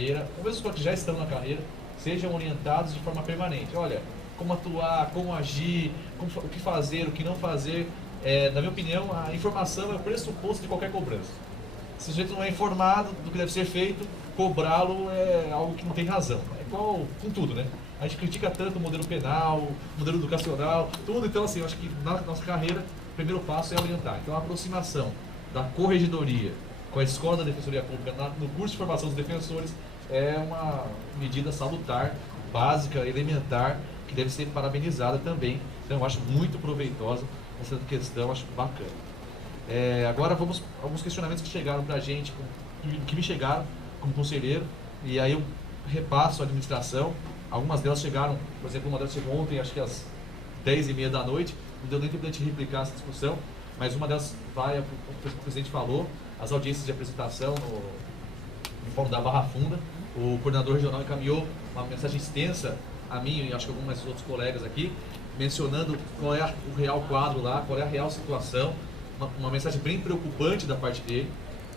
carreira, ou mesmo os que já estão na carreira, sejam orientados de forma permanente. Olha, como atuar, como agir, o que fazer, o que não fazer. Na minha opinião, a informação é o pressuposto de qualquer cobrança. Se o sujeito não é informado do que deve ser feito, cobrá-lo é algo que não tem razão. É igual com tudo, né? A gente critica tanto o modelo penal, o modelo educacional, tudo. Então, assim, eu acho que na nossa carreira, o primeiro passo é orientar. Então, a aproximação da corregedoria com a Escola da Defensoria Pública no curso de formação dos defensores é uma medida salutar, básica, elementar, que deve ser parabenizada também. Então, eu acho muito proveitosa essa questão, acho bacana. Agora vamos a alguns questionamentos que chegaram para a gente, que me chegaram como conselheiro, e aí eu repasso a administração. Algumas delas chegaram, por exemplo, uma delas chegou ontem, acho que às 10h30 da noite, não deu nem tempo de a gente replicar essa discussão, mas uma delas vai ao que o presidente falou, as audiências de apresentação no Fórum da Barra Funda. O coordenador regional encaminhou uma mensagem extensa a mim e acho que alguns outros colegas aqui, mencionando qual é o real quadro lá, qual é a real situação, uma mensagem bem preocupante da parte dele,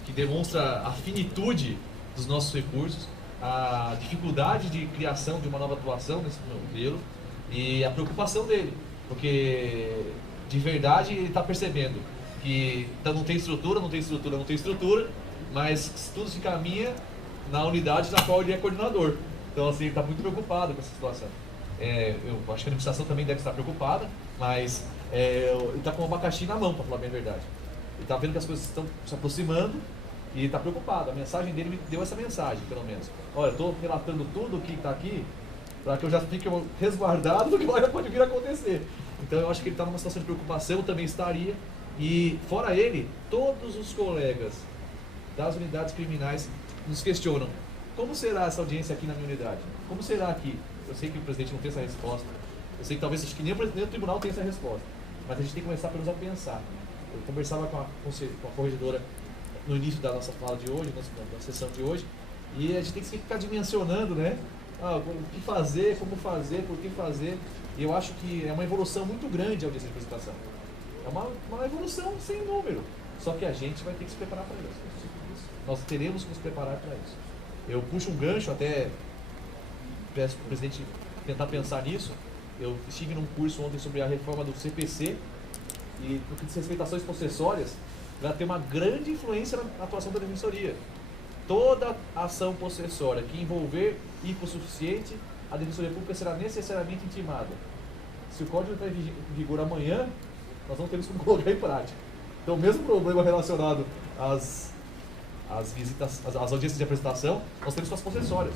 que demonstra a finitude dos nossos recursos, a dificuldade de criação de uma nova atuação nesse modelo e a preocupação dele, porque de verdade ele está percebendo que não tem estrutura, mas tudo se encaminha na unidade na qual ele é coordenador. Então, assim, ele está muito preocupado com essa situação. Eu acho que a administração também deve estar preocupada, mas ele está com o abacaxi na mão, para falar bem a verdade. Ele está vendo que as coisas estão se aproximando e ele está preocupado. A mensagem dele me deu essa mensagem, pelo menos. Olha, eu estou relatando tudo o que está aqui para que eu já fique resguardado do que pode vir a acontecer. Então, eu acho que ele está numa situação de preocupação, eu também estaria. E, fora ele, todos os colegas das unidades criminais nos questionam: como será essa audiência aqui na minha unidade? Como será aqui? Eu sei que o presidente não tem essa resposta. Eu sei que talvez acho que nem o tribunal tem essa resposta. Mas a gente tem que começar pelo menos a pensar. Eu conversava com a corregedora no início da nossa fala de hoje, na sessão de hoje, e a gente tem que ficar dimensionando, né? O que fazer, como fazer, por que fazer. E eu acho que é uma evolução muito grande a audiência de apresentação. É uma evolução sem número. Só que a gente vai ter que se preparar para isso. Nós teremos que nos preparar para isso. Eu puxo um gancho, até peço para o presidente tentar pensar nisso. Eu estive num curso ontem sobre a reforma do CPC e, no que diz respeito a ações possessórias, vai ter uma grande influência na atuação da defensoria. Toda ação possessória que envolver hipossuficiente, a defensoria pública será necessariamente intimada. Se o código entrar em vigor amanhã, nós não temos como colocar em prática. Então, o mesmo problema relacionado às visitas, às audiências de apresentação, nós temos com as possessórias.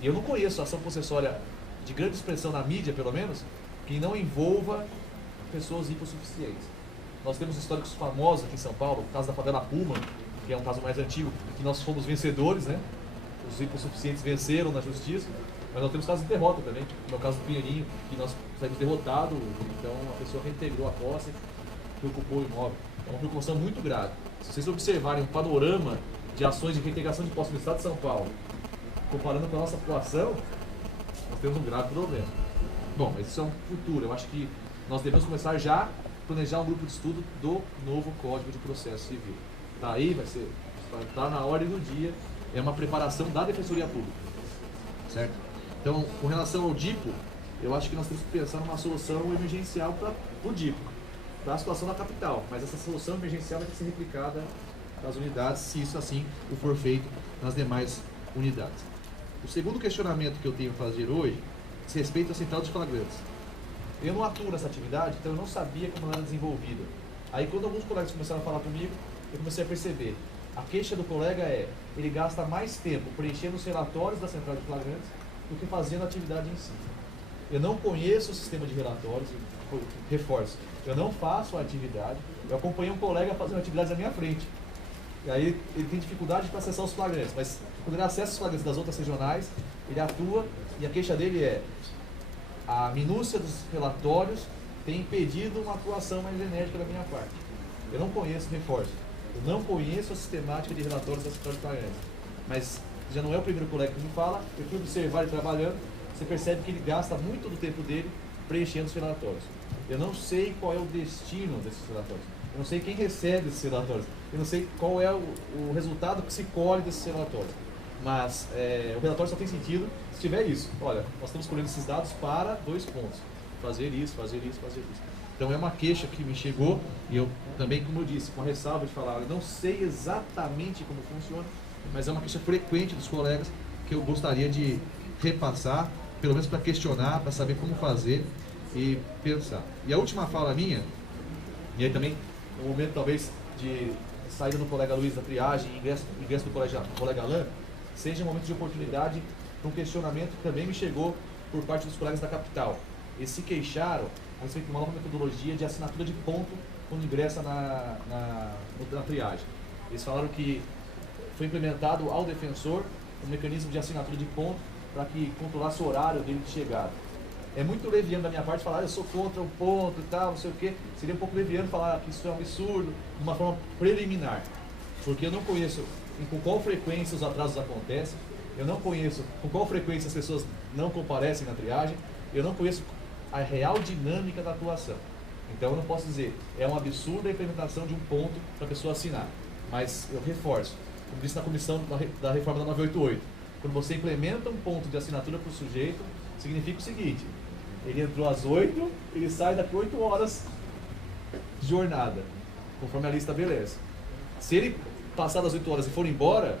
E eu não conheço ação possessória de grande expressão na mídia, pelo menos, que não envolva pessoas hipossuficientes. Nós temos históricos famosos aqui em São Paulo, o caso da favela Puma, que é um caso mais antigo, que nós fomos vencedores, né? Os hipossuficientes venceram na justiça, mas nós temos casos de derrota também, como é o caso do Pinheirinho, que nós saímos derrotados, então a pessoa reintegrou a posse, que ocupou o imóvel. É uma preocupação muito grave. Se vocês observarem um panorama de ações de reintegração de posse no estado de São Paulo, comparando com a nossa atuação, nós temos um grave problema. Bom, mas isso é um futuro. Eu acho que nós devemos começar já a planejar um grupo de estudo do novo Código de Processo Civil. Daí vai estar na ordem do dia, é uma preparação da Defensoria Pública, certo? Então, com relação ao DIPO, eu acho que nós temos que pensar numa solução emergencial para o DIPO, para a situação da capital, mas essa solução emergencial vai ter que ser replicada nas unidades, se isso assim o for feito nas demais unidades. O segundo questionamento que eu tenho a fazer hoje diz respeito à central dos flagrantes. Eu não atuo nessa atividade, então eu não sabia como ela era desenvolvida. Aí, quando alguns colegas começaram a falar comigo, eu comecei a perceber. A queixa do colega é: ele gasta mais tempo preenchendo os relatórios da central de flagrantes do que fazendo a atividade em si. Eu não conheço o sistema de relatórios, reforço, eu não faço a atividade, eu acompanhei um colega fazendo atividades à minha frente. E aí ele tem dificuldade para acessar os flagrantes, mas quando ele acessa os flagrantes das outras regionais, ele atua, e a queixa dele é: a minúcia dos relatórios tem impedido uma atuação mais enérgica da minha parte. Eu não conheço, reforço, eu não conheço a sistemática de relatórios da central de flagrantes, mas já não é o primeiro colega que me fala. Eu fui observar ele trabalhando, você percebe que ele gasta muito do tempo dele preenchendo os relatórios. Eu não sei qual é o destino desses relatórios, eu não sei quem recebe esses relatórios, eu não sei qual é o resultado que se colhe desses relatórios. Mas o relatório só tem sentido se tiver isso. Olha, nós estamos colhendo esses dados para 2 pontos. Fazer isso, fazer isso, fazer isso. Então é uma queixa que me chegou e eu também, como eu disse, com a ressalva de falar, eu não sei exatamente como funciona, mas é uma queixa frequente dos colegas que eu gostaria de repassar, pelo menos para questionar, para saber como fazer e pensar. E a última fala minha, e aí também um momento talvez de saída do colega Luiz da triagem e ingresso do colega Alain, seja um momento de oportunidade para um questionamento que também me chegou por parte dos colegas da capital. Eles se queixaram a respeito de uma nova metodologia de assinatura de ponto quando ingressa na triagem. Eles falaram que foi implementado ao defensor um mecanismo de assinatura de ponto para que controlasse o horário dele de chegada. É muito leviano da minha parte falar, eu sou contra o ponto e tal, não sei o quê. Seria um pouco leviano falar que isso é um absurdo, de uma forma preliminar. Porque eu não conheço com qual frequência os atrasos acontecem, eu não conheço com qual frequência as pessoas não comparecem na triagem, eu não conheço a real dinâmica da atuação. Então eu não posso dizer, é um absurdo a implementação de um ponto para a pessoa assinar. Mas eu reforço, como disse na comissão da reforma da 988, quando você implementa um ponto de assinatura para o sujeito, significa o seguinte, ele entrou às 8, ele sai daqui 8 horas de jornada, conforme a lei estabelece. Se ele passar das 8 horas e for embora,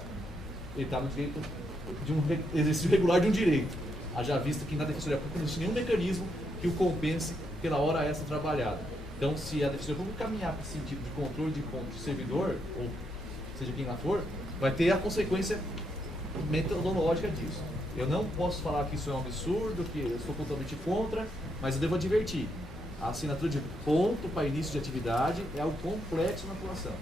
ele está no direito de um exercício regular de um direito. Haja vista que na Defensoria Pública não existe nenhum mecanismo que o compense pela hora extra trabalhada. Então, se a Defensoria Pública caminhar para esse sentido de controle de ponto de servidor, ou seja quem lá for, vai ter a consequência metodológica disso. Eu não posso falar que isso é um absurdo, que eu estou totalmente contra, mas eu devo advertir. A assinatura de ponto para início de atividade é algo complexo na atuação.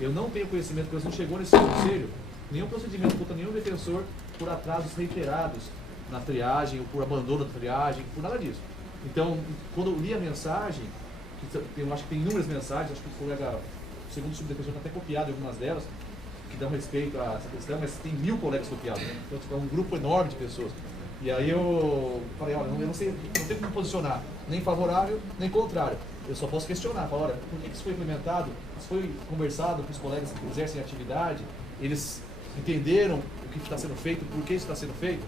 Eu não tenho conhecimento, porque não chegou nesse conselho, nenhum procedimento contra nenhum defensor por atrasos reiterados na triagem, ou por abandono da triagem, por nada disso. Então, quando eu li a mensagem, eu acho que tem inúmeras mensagens, acho que o colega, o segundo subdefensor está até copiado em algumas delas, que dão respeito a essa questão, mas tem 1000 colegas copiados, né? Então é um grupo enorme de pessoas. E aí eu falei, olha, eu não sei, não tenho como posicionar, nem favorável, nem contrário. Eu só posso questionar, falar, olha, por que isso foi implementado? Isso foi conversado com os colegas que exercem a atividade? Eles entenderam o que está sendo feito, por que isso está sendo feito?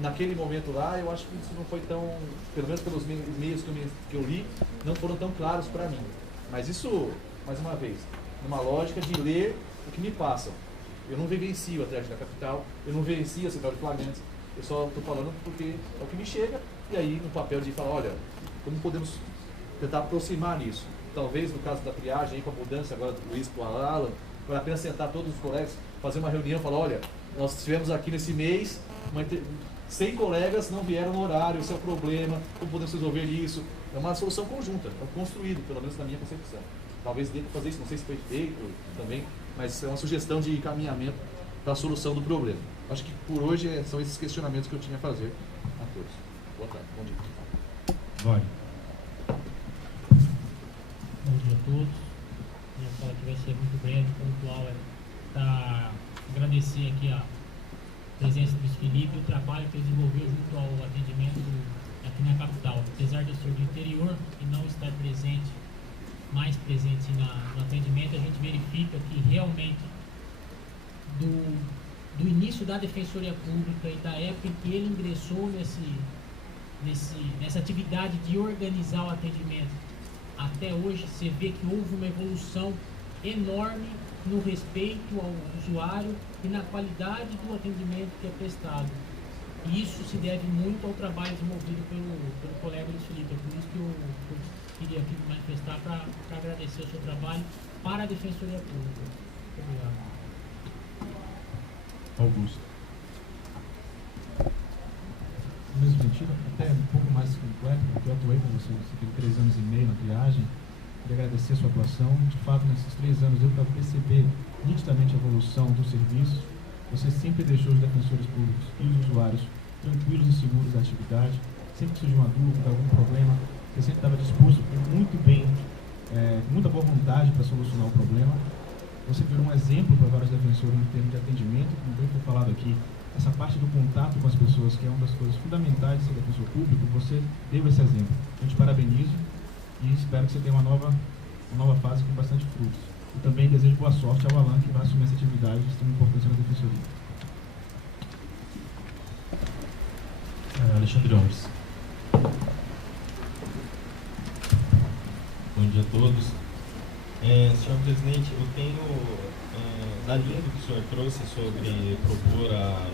Naquele momento lá, eu acho que isso não foi tão, pelo menos pelos meios que eu li, não foram tão claros para mim. Mas isso, mais uma vez, numa lógica de ler o que me passam. Eu não vivencio a triagem da capital, eu não vivencio a central de flagrantes, eu só estou falando porque é o que me chega, e aí no papel de falar, olha, como podemos tentar aproximar nisso? Talvez no caso da triagem, aí, com a mudança agora do Luiz para o Alan, vale a pena sentar todos os colegas, fazer uma reunião e falar, olha, nós tivemos aqui nesse mês 100 colegas não vieram no horário, esse é o problema, como podemos resolver isso? É uma solução conjunta, é construído, pelo menos na minha concepção. Talvez dê para fazer isso, não sei se foi feito também, mas é uma sugestão de encaminhamento para a solução do problema. Acho que por hoje são esses questionamentos que eu tinha a fazer a todos. Boa tarde, bom dia. Vai. Bom dia a todos. Minha fala aqui vai ser muito breve, pontual, para agradecer aqui a presença do Luiz Felipe e o trabalho que ele desenvolveu junto ao atendimento aqui na capital. Apesar de eu ser do interior e não estar presente, mais presente no atendimento, a gente verifica que realmente do início da Defensoria Pública e da época em que ele ingressou nessa atividade de organizar o atendimento, até hoje você vê que houve uma evolução enorme no respeito ao usuário e na qualidade do atendimento que é prestado. E isso se deve muito ao trabalho desenvolvido pelo colega Luiz Felipe. É por isso que eu queria aqui manifestar para agradecer o seu trabalho para a Defensoria Pública. Muito obrigado. Augusto. No mesmo sentido, até um pouco mais completo, porque eu atuei com você tem 3 anos e meio na triagem. Queria agradecer a sua atuação. De fato, nesses 3 anos, eu para perceber nitidamente a evolução do serviço. Você sempre deixou os defensores públicos e os usuários tranquilos e seguros da atividade. Sempre que surgiu uma dúvida, algum problema, você sempre estava disposto, muito bem, com muita boa vontade para solucionar o problema. Você virou um exemplo para vários defensores em termos de atendimento, como bem foi falado aqui, essa parte do contato com as pessoas, que é uma das coisas fundamentais de ser defensor público, você deu esse exemplo. Eu te parabenizo e espero que você tenha uma nova fase com bastante frutos. E também desejo boa sorte ao Alan, que vai assumir essa atividade de extrema importância na defensoria. Alexandre Alves. Bom dia a todos. Senhor presidente, eu tenho, na linha do que o senhor trouxe sobre propor a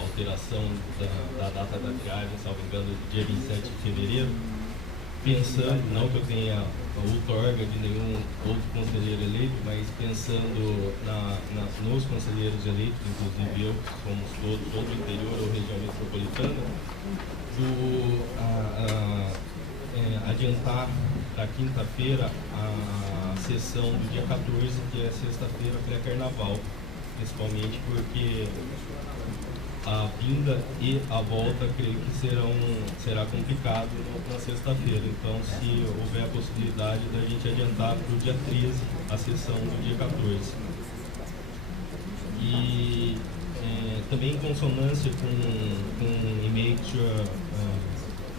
alteração da data da triagem, salvo engano, do dia 27 de fevereiro, pensando, não que eu tenha outorga de nenhum outro conselheiro eleito, mas pensando nos conselheiros eleitos, inclusive eu, que somos todos do interior ou região metropolitana, adiantar para quinta-feira a sessão do dia 14, que é sexta-feira pré-carnaval, principalmente porque a vinda e a volta creio que será complicado na sexta-feira. Então, se houver a possibilidade da gente adiantar para o dia 13 a sessão do dia 14. E também em consonância com o e-mail que o senhor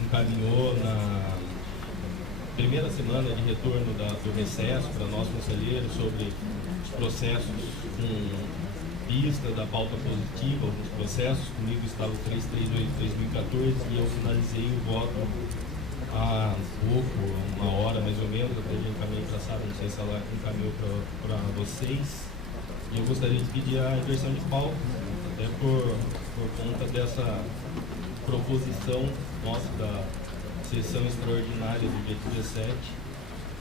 encaminhou na primeira semana de retorno do recesso para nós conselheiros sobre os processos com vista da pauta positiva, alguns processos. Comigo estava o 338 de 2014 e eu finalizei o voto há pouco, uma hora mais ou menos, até de encaminhei para a Sara, não sei se ela encaminhou para vocês. E eu gostaria de pedir a inversão de pauta, até por conta dessa proposição nossa da sessão extraordinária do dia 17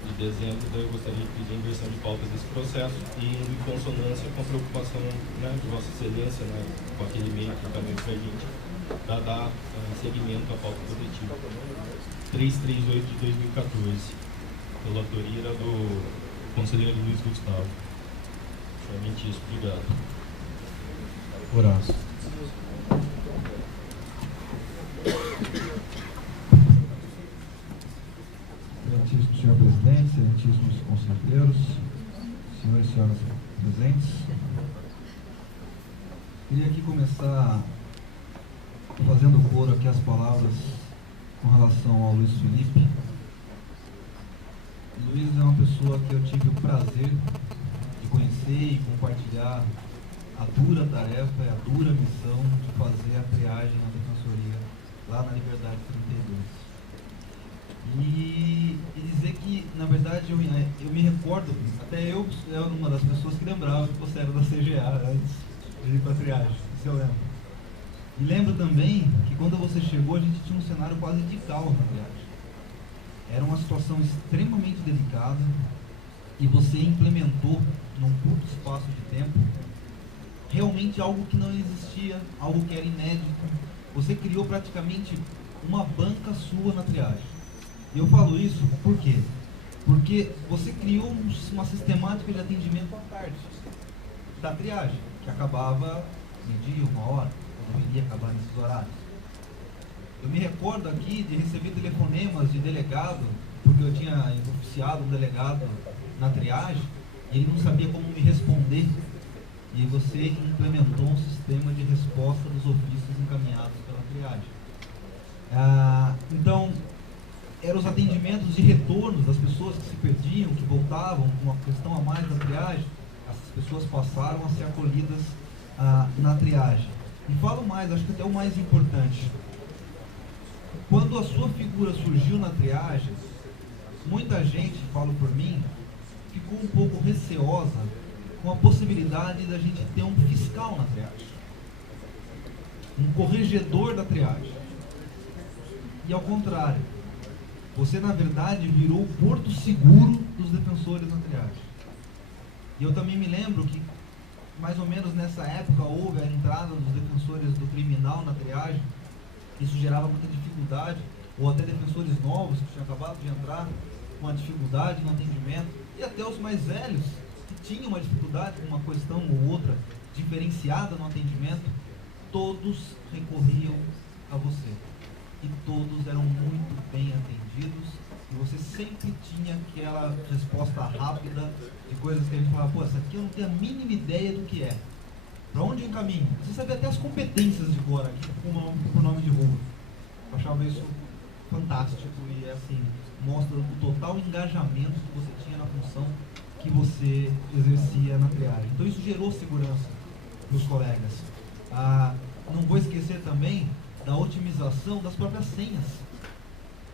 de dezembro. Eu gostaria de pedir a inversão de pauta desse processo e em consonância com a preocupação, né, de Vossa Excelência, né, com aquele e-mail que também para a gente, para dar seguimento à pauta positiva. 338 de 2014, relatoria do conselheiro Luiz Gustavo. Somente isso, obrigado. Horácio. Excelentíssimo senhor presidente, excelentíssimos conselheiros, senhores e senhoras presentes. Queria aqui começar fazendo coro aqui as palavras com relação ao Luiz Felipe. Luiz é uma pessoa que eu tive o prazer de conhecer e compartilhar a dura tarefa e a dura missão de fazer a triagem na Defensoria lá na Liberdade 32. E dizer que, na verdade, eu me recordo, até eu era uma das pessoas que lembrava que você era da CGA antes de ir para a triagem, se eu lembro. E lembro também que quando você chegou, a gente tinha um cenário quase de caos na triagem. Era uma situação extremamente delicada e você implementou, num curto espaço de tempo, realmente algo que não existia, algo que era inédito. Você criou praticamente uma banca sua na triagem. E eu falo isso por quê? Porque você criou uma sistemática de atendimento à tarde da triagem, que acabava meio-dia, 1h, quando iria acabar nesses horários. Eu me recordo aqui de receber telefonemas de delegado, porque eu tinha oficiado um delegado na triagem, e ele não sabia como me responder. E você implementou um sistema de resposta dos ofícios encaminhados pela triagem. Então, eram os atendimentos de retorno das pessoas que se perdiam, que voltavam com uma questão a mais da triagem. Essas pessoas passaram a ser acolhidas na triagem. E falo mais, acho que até o mais importante. Quando a sua figura surgiu na triagem, muita gente, falo por mim, ficou um pouco receosa com a possibilidade da gente ter um fiscal na triagem, um corregedor da triagem. E ao contrário, você na verdade virou o porto seguro dos defensores na triagem. E eu também me lembro que mais ou menos nessa época houve a entrada dos defensores do criminal na triagem. Isso gerava muita dificuldade, ou até defensores novos que tinham acabado de entrar com uma dificuldade no atendimento, e até os mais velhos que tinham uma dificuldade com uma questão ou outra diferenciada no atendimento, todos recorriam a você. E todos eram muito bem atendidos, e você sempre tinha aquela resposta rápida de coisas que a gente falava, pô, essa aqui eu não tenho a mínima ideia do que é. Para onde eu encaminho? Você sabia até as competências de cor aqui, por nome de rua. Eu achava isso fantástico e, assim, mostra o total engajamento que você tinha na função que você exercia na triagem. Então isso gerou segurança para os colegas. Não vou esquecer também utilização das próprias senhas.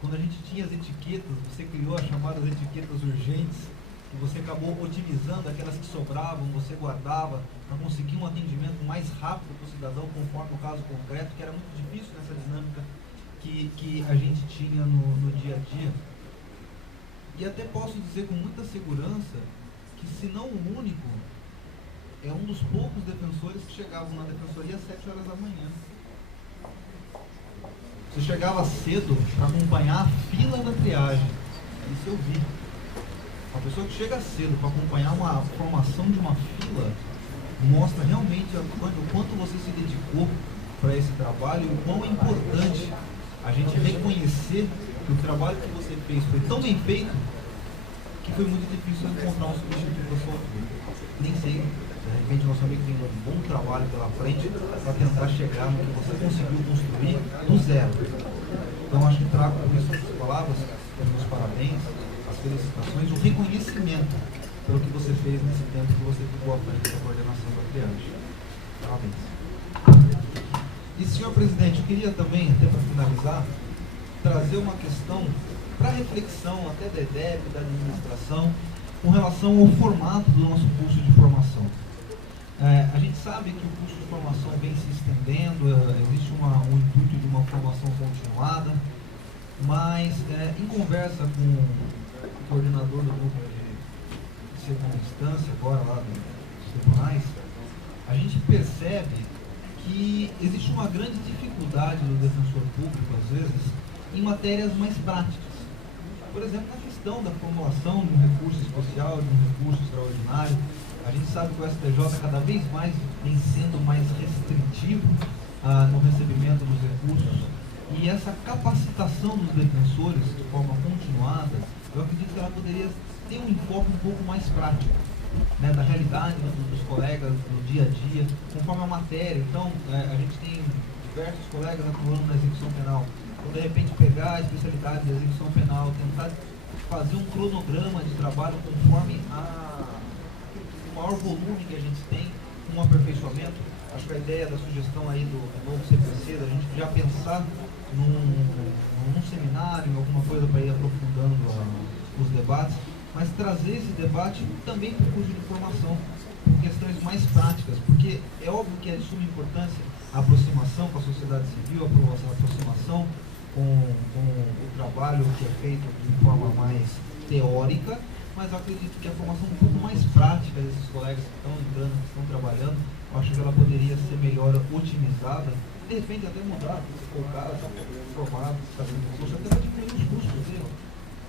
Quando a gente tinha as etiquetas, você criou as chamadas etiquetas urgentes, e você acabou otimizando aquelas que sobravam, você guardava para conseguir um atendimento mais rápido para o cidadão, conforme o caso concreto, que era muito difícil nessa dinâmica que a gente tinha no dia a dia. E até posso dizer com muita segurança que, se não o único, é um dos poucos defensores que chegavam na defensoria às 7 horas da manhã. Você chegava cedo para acompanhar a fila da triagem. Isso eu vi. Uma pessoa que chega cedo para acompanhar uma formação de uma fila mostra realmente o quanto você se dedicou para esse trabalho e o quão é importante a gente reconhecer que o trabalho que você fez foi tão bem feito que foi muito difícil encontrar um substituto da sua vida. Nem sei, de repente nosso amigo tem um bom trabalho pela frente para tentar chegar no que você conseguiu construir do zero. Então acho que trago por essas palavras os meus parabéns, as felicitações, o reconhecimento pelo que você fez nesse tempo que você ficou à frente da coordenação da triagem. Parabéns. E, senhor presidente, eu queria também, até para finalizar, trazer uma questão para reflexão até da EDEP, da administração, com relação ao formato do nosso curso de formação. A gente sabe que o curso de formação vem se estendendo, existe um intuito de uma formação continuada, mas em conversa com o coordenador do grupo de segunda instância, agora lá dos tribunais, a gente percebe que existe uma grande dificuldade do defensor público, às vezes, em matérias mais práticas. Por exemplo, na questão da formulação de um recurso especial, de um recurso extraordinário. A gente sabe que o STJ cada vez mais vem sendo mais restritivo no recebimento dos recursos, e essa capacitação dos defensores de forma continuada, eu acredito que ela poderia ter um enfoque um pouco mais prático, né, da realidade dos colegas, do dia a dia, conforme a matéria. Então, a gente tem diversos colegas atuando na execução penal. Então, de repente, pegar a especialidade da execução penal, tentar fazer um cronograma de trabalho conforme o maior volume que a gente tem, um aperfeiçoamento. Acho que a ideia da sugestão aí do novo CPC, da gente já pensar num seminário, alguma coisa para ir aprofundando os debates, mas trazer esse debate também para o curso de formação, com questões mais práticas, porque é óbvio que é de suma importância a aproximação com a sociedade civil, a aproximação com o trabalho que é feito de forma mais teórica, mas eu acredito que a formação um pouco mais prática desses colegas que estão entrando, que estão trabalhando, eu acho que ela poderia ser melhor otimizada, de repente até mudar, colocar, formar, até para diminuir os custos dele.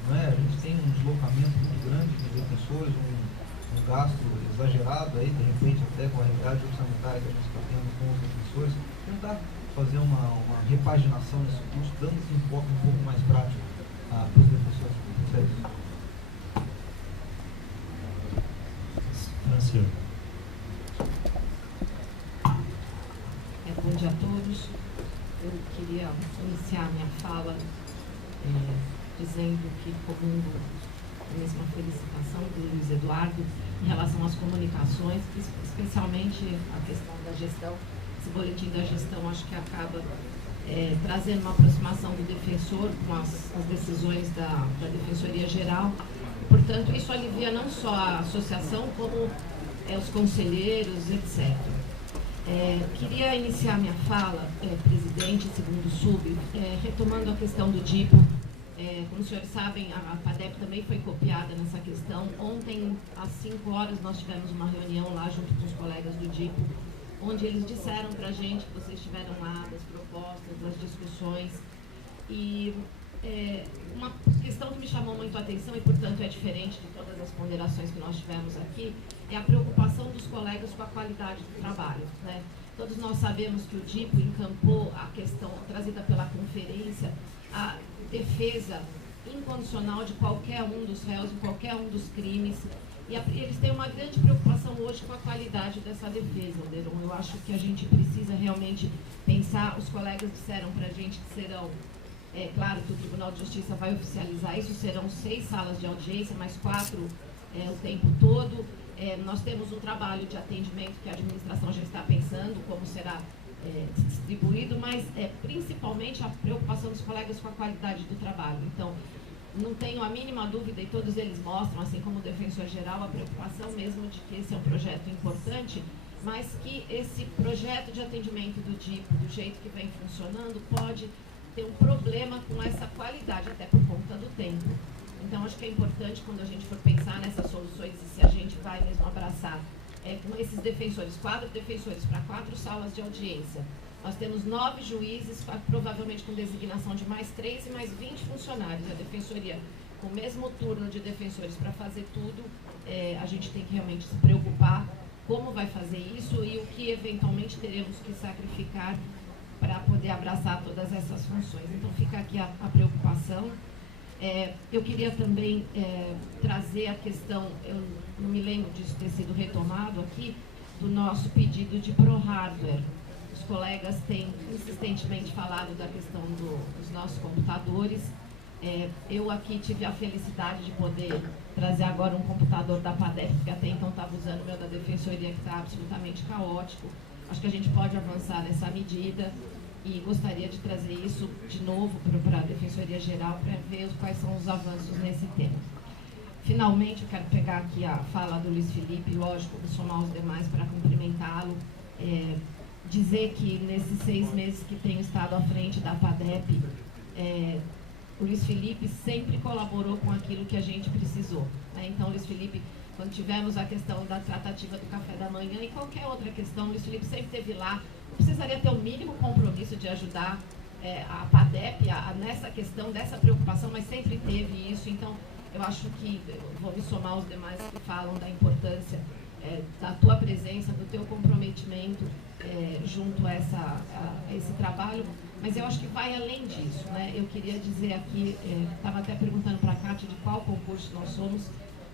Não é? A gente tem um deslocamento muito grande de defensores, um gasto exagerado aí, de repente até com a realidade orçamentária que a gente está tendo com os defensores, tentar fazer uma repaginação nesse curso, dando esse enfoque um pouco mais prático para os defensores públicos. Senhor. Bom dia a todos. Eu queria iniciar minha fala dizendo que comungo a mesma felicitação do Luiz Eduardo em relação às comunicações, especialmente a questão da gestão. Esse boletim da gestão acho que acaba trazendo uma aproximação do defensor com as decisões da Defensoria Geral. Portanto, isso alivia não só a associação, como os conselheiros, etc. Queria iniciar minha fala, presidente, segundo sub, retomando a questão do DIPO. Como os senhores sabem, a FADEP também foi copiada nessa questão. Ontem, às 5 horas, nós tivemos uma reunião lá junto com os colegas do DIPO, onde eles disseram para a gente que vocês estiveram lá, das propostas, das discussões. E uma questão que me chamou muito a atenção e, portanto, é diferente de todas as ponderações que nós tivemos aqui, é a preocupação dos colegas com a qualidade do trabalho, né? Todos nós sabemos que o DIPO encampou a questão trazida pela conferência, a defesa incondicional de qualquer um dos réus, em qualquer um dos crimes, e eles têm uma grande preocupação hoje com a qualidade dessa defesa, Deron. Eu acho que a gente precisa realmente pensar, os colegas disseram para a gente que serão, claro que o Tribunal de Justiça vai oficializar isso, serão 6 salas de audiência, mais 4 o tempo todo. Nós temos um trabalho de atendimento que a administração já está pensando, como será distribuído, mas principalmente a preocupação dos colegas com a qualidade do trabalho. Então, não tenho a mínima dúvida, e todos eles mostram, assim como o defensor geral, a preocupação mesmo de que esse é um projeto importante, mas que esse projeto de atendimento do DIPO, do jeito que vem funcionando, pode ter um problema com essa qualidade, até por conta do tempo. Então, acho que é importante, quando a gente for pensar nessas soluções, e se a gente vai mesmo abraçar com esses defensores, 4 defensores para 4 salas de audiência, nós temos 9 juízes, provavelmente com designação de mais 3 e mais 20 funcionários. A defensoria, com o mesmo turno de defensores para fazer tudo, a gente tem que realmente se preocupar como vai fazer isso e o que eventualmente teremos que sacrificar para poder abraçar todas essas funções. Então fica aqui a preocupação. Eu queria também trazer a questão, eu não me lembro disso ter sido retomado aqui, do nosso pedido de pro-hardware. Os colegas têm insistentemente falado da questão dos nossos computadores. Eu aqui tive a felicidade de poder trazer agora um computador da PADEP, porque até então estava usando o meu da Defensoria, que está absolutamente caótico. Acho que a gente pode avançar nessa medida e gostaria de trazer isso de novo para a Defensoria Geral para ver quais são os avanços nesse tema. Finalmente, eu quero pegar aqui a fala do Luiz Felipe, lógico, vou somar os demais para cumprimentá-lo. Dizer que nesses 6 meses que tenho estado à frente da PADEP, o Luiz Felipe sempre colaborou com aquilo que a gente precisou, né? Então, Luiz Felipe, quando tivemos a questão da tratativa do café da manhã e qualquer outra questão, o Luiz Felipe sempre esteve lá. Precisaria ter o mínimo compromisso de ajudar a PADEP nessa questão, dessa preocupação, mas sempre teve isso. Então, eu acho que vou me somar aos demais que falam da importância da tua presença, do teu comprometimento junto a esse trabalho, mas eu acho que vai além disso, né? Eu queria dizer aqui, estava até perguntando para a Kátia de qual concurso nós somos,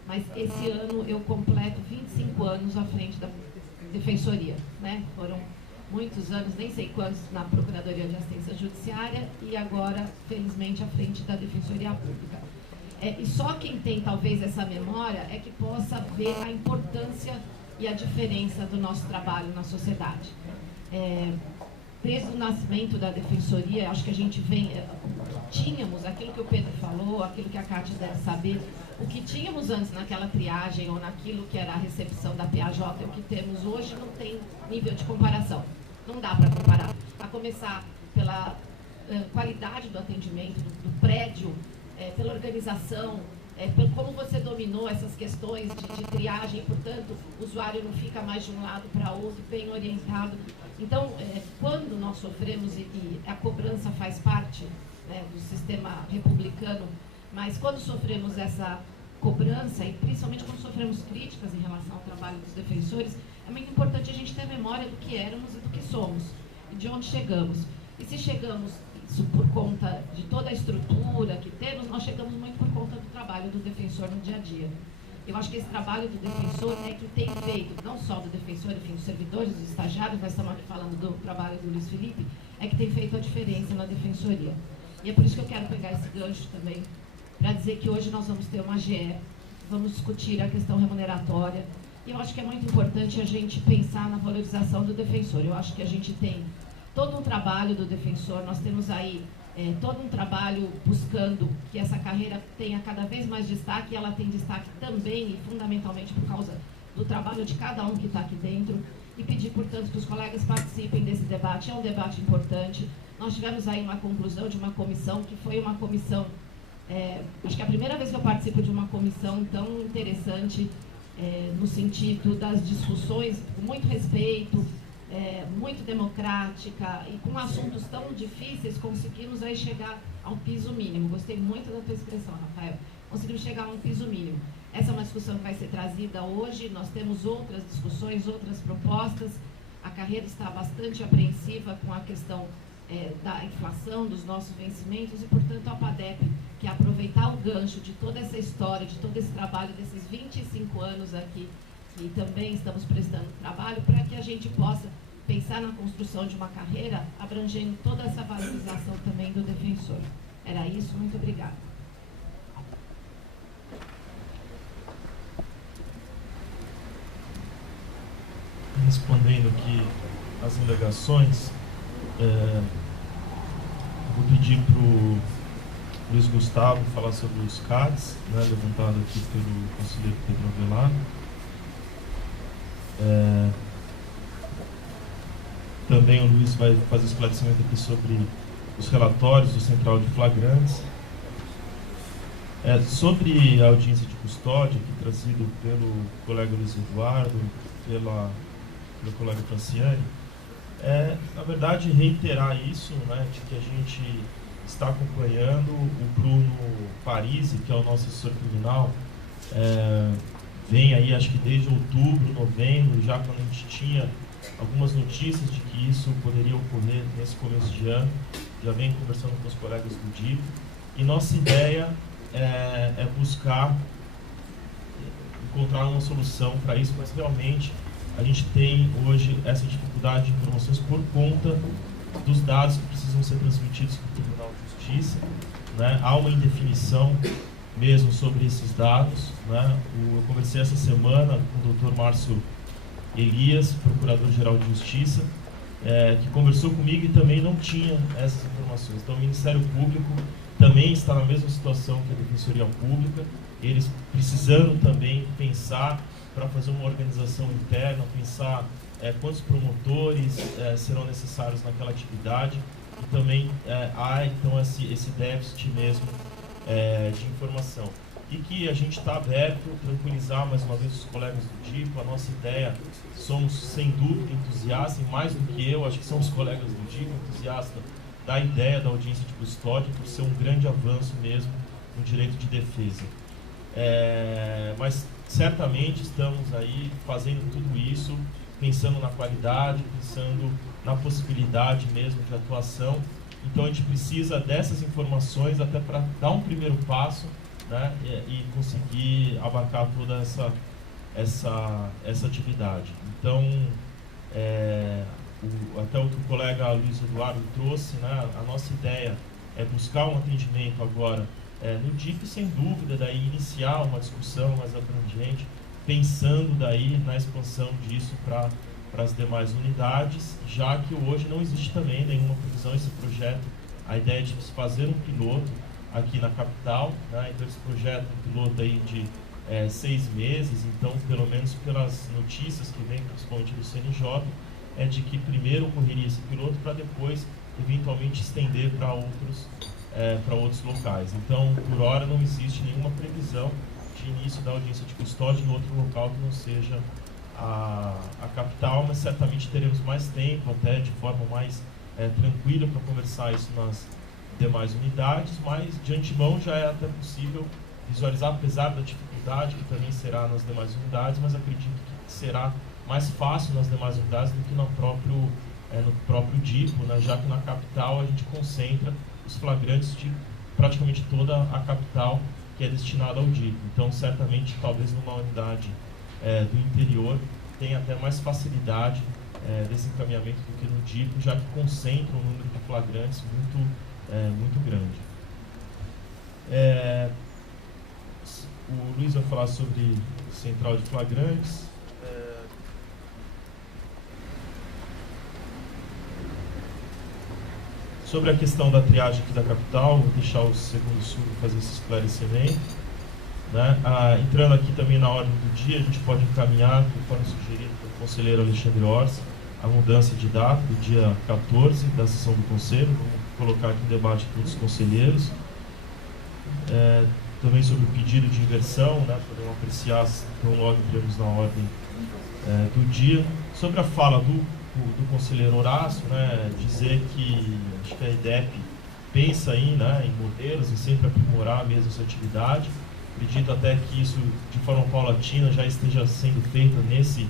mas esse ano eu completo 25 anos à frente da Defensoria, né? Foram muitos anos, nem sei quantos, na Procuradoria de Assistência Judiciária e agora, felizmente, à frente da Defensoria Pública. E só quem tem, talvez, essa memória é que possa ver a importância e a diferença do nosso trabalho na sociedade. Desde o nascimento da Defensoria, acho que a gente tínhamos aquilo que o Pedro falou, aquilo que a Kátia deve saber, o que tínhamos antes naquela triagem ou naquilo que era a recepção da PAJ e o que temos hoje não tem nível de comparação. Não dá para comparar. A começar pela qualidade do atendimento, do prédio, pela organização, por como você dominou essas questões de triagem, e, portanto, o usuário não fica mais de um lado para outro, bem orientado. Então, quando nós sofremos, e a cobrança faz parte do sistema republicano, mas quando sofremos essa cobrança, e principalmente quando sofremos críticas em relação ao trabalho dos defensores, é muito importante a gente ter memória do que éramos e do que somos, e de onde chegamos. E se chegamos isso por conta de toda a estrutura que temos, nós chegamos muito por conta do trabalho do defensor no dia a dia. Eu acho que esse trabalho do defensor é que tem feito, não só do defensor, enfim, dos servidores, dos estagiários, nós estamos aqui falando do trabalho do Luiz Felipe, é que tem feito a diferença na defensoria. E é por isso que eu quero pegar esse gancho também, para dizer que hoje nós vamos ter uma AGE, vamos discutir a questão remuneratória, e eu acho que é muito importante a gente pensar na valorização do defensor. Eu acho que a gente tem todo um trabalho do defensor, nós temos aí todo um trabalho buscando que essa carreira tenha cada vez mais destaque, e ela tem destaque também e fundamentalmente por causa do trabalho de cada um que está aqui dentro, e pedir, portanto, que os colegas participem desse debate. É um debate importante. Nós tivemos aí uma conclusão de uma comissão, que foi uma comissão, acho que é a primeira vez que eu participo de uma comissão tão interessante, no sentido das discussões, com muito respeito, muito democrática, e com assuntos tão difíceis, conseguimos aí chegar a um piso mínimo. Gostei muito da tua expressão, Rafael. Conseguimos chegar a um piso mínimo. Essa é uma discussão que vai ser trazida hoje, nós temos outras discussões, outras propostas. A carreira está bastante apreensiva com a questão da inflação, dos nossos vencimentos, e, portanto, a PADEP quer aproveitar o gancho de toda essa história, de todo esse trabalho, desses 25 anos aqui, que também estamos prestando trabalho, para que a gente possa pensar na construção de uma carreira abrangendo toda essa valorização também do defensor. Era isso, muito obrigada. Respondendo aqui as alegações, Vou pedir para o Luiz Gustavo falar sobre os CADs, né, levantado aqui pelo conselheiro Pedro Avelar. Também o Luiz vai fazer esclarecimento aqui sobre os relatórios do Central de Flagrantes. Sobre a audiência de custódia, aqui trazido pelo colega Luiz Eduardo, pelo colega Franciane, na verdade, reiterar isso, né, de que a gente está acompanhando o Bruno Parisi, que é o nosso assessor criminal, vem aí, acho que desde outubro, novembro, já quando a gente tinha algumas notícias de que isso poderia ocorrer nesse começo de ano, já vem conversando com os colegas do DIP, e nossa ideia é buscar encontrar uma solução para isso, mas realmente a gente tem hoje essa dificuldade de informações por conta dos dados que precisam ser transmitidos para o Tribunal de Justiça, né? Há uma indefinição mesmo sobre esses dados, né? Eu conversei essa semana com o Dr. Márcio Elias, Procurador-Geral de Justiça, que conversou comigo e também não tinha essas informações. Então o Ministério Público também está na mesma situação que a Defensoria Pública, eles precisando também pensar para fazer uma organização interna, pensar quantos promotores serão necessários naquela atividade, e também há então esse déficit mesmo de informação. E que a gente está aberto, tranquilizar mais uma vez os colegas do DIP, a nossa ideia, somos sem dúvida entusiastas, e mais do que eu, acho que são os colegas do DIP entusiastas da ideia da audiência de custódia, por ser um grande avanço mesmo no direito de defesa. Mas certamente estamos aí fazendo tudo isso, pensando na qualidade, pensando na possibilidade mesmo de atuação. Então a gente precisa dessas informações até para dar um primeiro passo, né, e conseguir abarcar toda essa atividade. Então, até o que o colega Luiz Eduardo trouxe, né, a nossa ideia é buscar um atendimento agora no DIP, sem dúvida, daí iniciar uma discussão mais abrangente, pensando daí na expansão disso para as demais unidades, já que hoje não existe também nenhuma previsão, esse projeto, a ideia de se fazer um piloto aqui na capital, né? Então esse projeto, um piloto aí de 6 meses, então pelo menos pelas notícias que vêm principalmente do CNJ, é de que primeiro ocorreria esse piloto para depois eventualmente estender para outros locais. Então, por hora, não existe nenhuma previsão de início da audiência de custódia em outro local que não seja a capital, mas certamente teremos mais tempo, até de forma mais tranquila, para conversar isso nas demais unidades, mas de antemão já é até possível visualizar, apesar da dificuldade que também será nas demais unidades, mas acredito que será mais fácil nas demais unidades do que no próprio DIP, né, já que na capital a gente concentra os flagrantes de praticamente toda a capital que é destinada ao DIP. Então, certamente, talvez numa unidade do interior tenha até mais facilidade desse encaminhamento do que no DIP, já que concentra um número de flagrantes muito grande. O Luiz vai falar sobre central de flagrantes. Sobre a questão da triagem aqui da capital, vou deixar o segundo sul fazer esse esclarecimento. Né? Entrando aqui também na ordem do dia, a gente pode encaminhar, conforme sugerido pelo conselheiro Alexandre Orsi, a mudança de data do dia 14 da sessão do conselho. Vamos colocar aqui em debate todos os conselheiros. Também sobre o pedido de inversão, né? Podemos apreciar, então logo entramos na ordem do dia. Sobre a fala do conselheiro Horácio, né, dizer que acho que a IDEP pensa aí, né, em modelos e sempre aprimorar mesmo essa atividade. Acredito até que isso, de forma paulatina, já esteja sendo feito nesse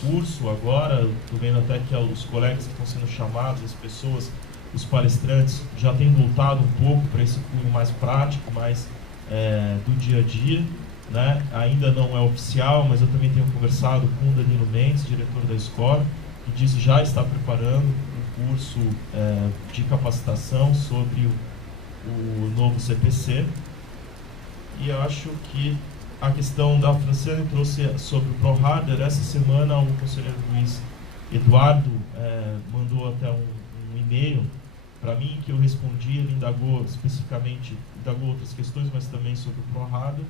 curso agora. Estou vendo até que os colegas que estão sendo chamados, as pessoas, os palestrantes, já têm voltado um pouco para esse cunho mais prático, mais do dia a dia. Né? Ainda não é oficial, mas eu também tenho conversado com o Danilo Mendes, diretor da escola, que disse já está preparando um curso de capacitação sobre o novo CPC. E eu acho que a questão da Franciane trouxe sobre o ProHarder. Essa semana o conselheiro Luiz Eduardo mandou até um e-mail para mim, que eu respondi. Ele indagou outras questões, mas também sobre o ProRado.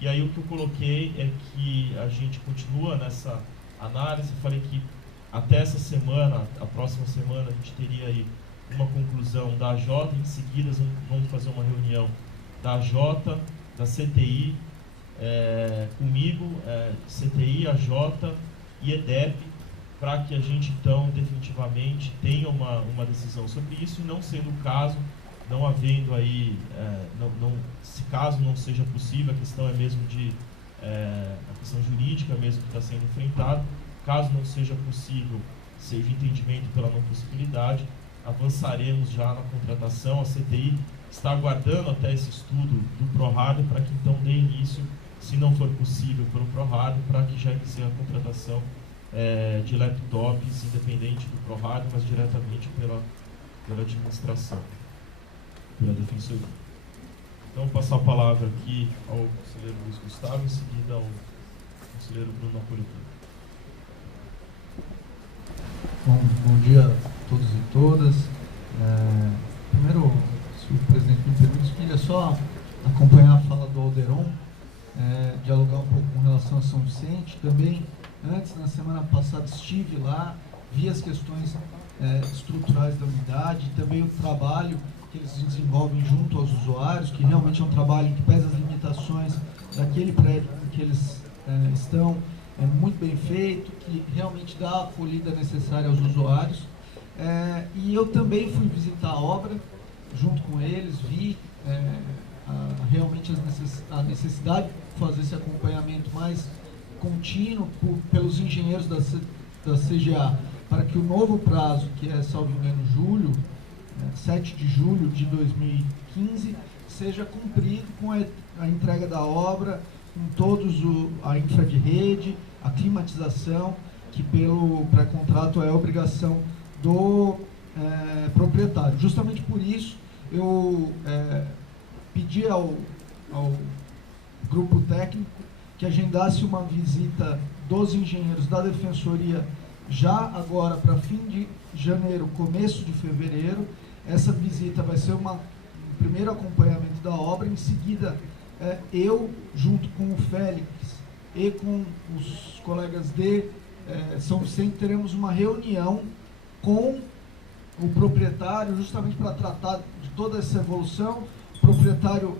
E aí o que eu coloquei é que a gente continua nessa análise. Falei que até essa semana, a próxima semana, a gente teria aí uma conclusão da AJ. Em seguida vamos fazer uma reunião da AJ, da CTI, comigo, CTI, AJ e EDEP, para que a gente então definitivamente tenha uma decisão sobre isso, e não sendo o caso, não havendo aí, se caso não seja possível, a questão é mesmo a questão jurídica mesmo que está sendo enfrentada. Caso não seja possível, seja entendimento pela não possibilidade, avançaremos já na contratação. A CTI está aguardando até esse estudo do ProRado para que então dê início, se não for possível pelo ProRado, para que já inicie a contratação de laptops, independente do ProRado, mas diretamente pela administração, pela Defensoria. Então, vou passar a palavra aqui ao conselheiro Luiz Gustavo, em seguida ao conselheiro Bruno Napolitano. Bom dia a todos e todas. Primeiro, se o presidente me permite, queria só acompanhar a fala do Alderon, dialogar um pouco com relação a São Vicente. Também, antes, na semana passada, estive lá, vi as questões estruturais da unidade, também o trabalho que eles desenvolvem junto aos usuários, que realmente é um trabalho que pesa as limitações daquele prédio em que eles estão. É muito bem feito, que realmente dá a acolhida necessária aos usuários. E eu também fui visitar a obra junto com eles, vi realmente a necessidade de fazer esse acompanhamento mais contínuo pelos engenheiros da CGA, para que o novo prazo, que é, salvo engano, julho, 7 de julho de 2015, seja cumprido com a entrega da obra, com todos a infra de rede, a climatização, que pelo pré-contrato é obrigação do proprietário. Justamente por isso, eu pedi ao grupo técnico que agendasse uma visita dos engenheiros da Defensoria já agora para fim de janeiro, começo de fevereiro. Essa visita vai ser um primeiro acompanhamento da obra. Em seguida, eu, junto com o Félix e com os colegas de São Vicente, teremos uma reunião com o proprietário, justamente para tratar de toda essa evolução. O proprietário